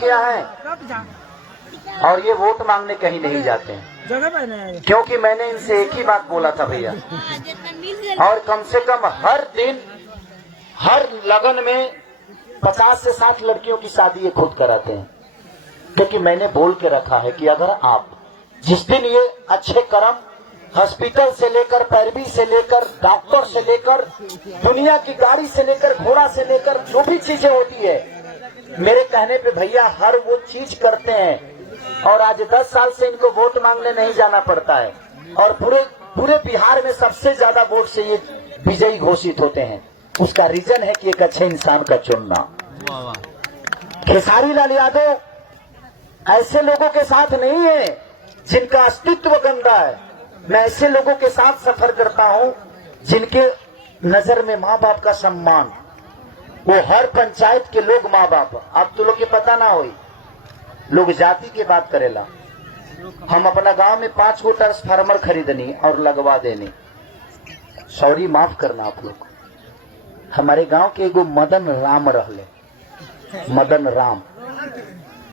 मुखिया हैं और ये वोट मांगने कहीं नहीं जाते हैं, क्योंकि मैंने इनसे एक ही बात बोला था भैया, और कम से कम हर दिन हर लगन में 50 से 60 लड़कियों की शादी ये खुद कराते हैं, क्योंकि मैंने बोल के रखा है कि अगर आप जिस दिन ये अच्छे कर्म हॉस्पिटल से लेकर पैरवी से लेकर डॉक्टर से लेकर दुनिया की गाड़ी से लेकर घोड़ा से लेकर जो भी चीजें होती है, मेरे कहने पे भैया हर वो चीज करते हैं, और आज 10 साल से इनको वोट मांगने नहीं जाना पड़ता है, और पूरे बिहार में सबसे ज्यादा वोट से ये विजयी घोषित होते हैं। उसका रीजन है कि एक अच्छे इंसान का चुनना। खेसारी लाल यादव ऐसे लोगों के साथ नहीं है जिनका अस्तित्व गंदा है। मैं ऐसे लोगों के साथ सफर करता हूं जिनके नजर में माँ बाप का सम्मान, वो हर पंचायत के लोग माँ बाप, अब तो लोग के पता ना हो, लोग जाति की बात करेला। हम अपना गांव में 5 गो ट्रांसफार्मर खरीदनी और लगवा देनी, सॉरी माफ करना आप लोग। हमारे गांव के एगो मदन राम रहले, मदन राम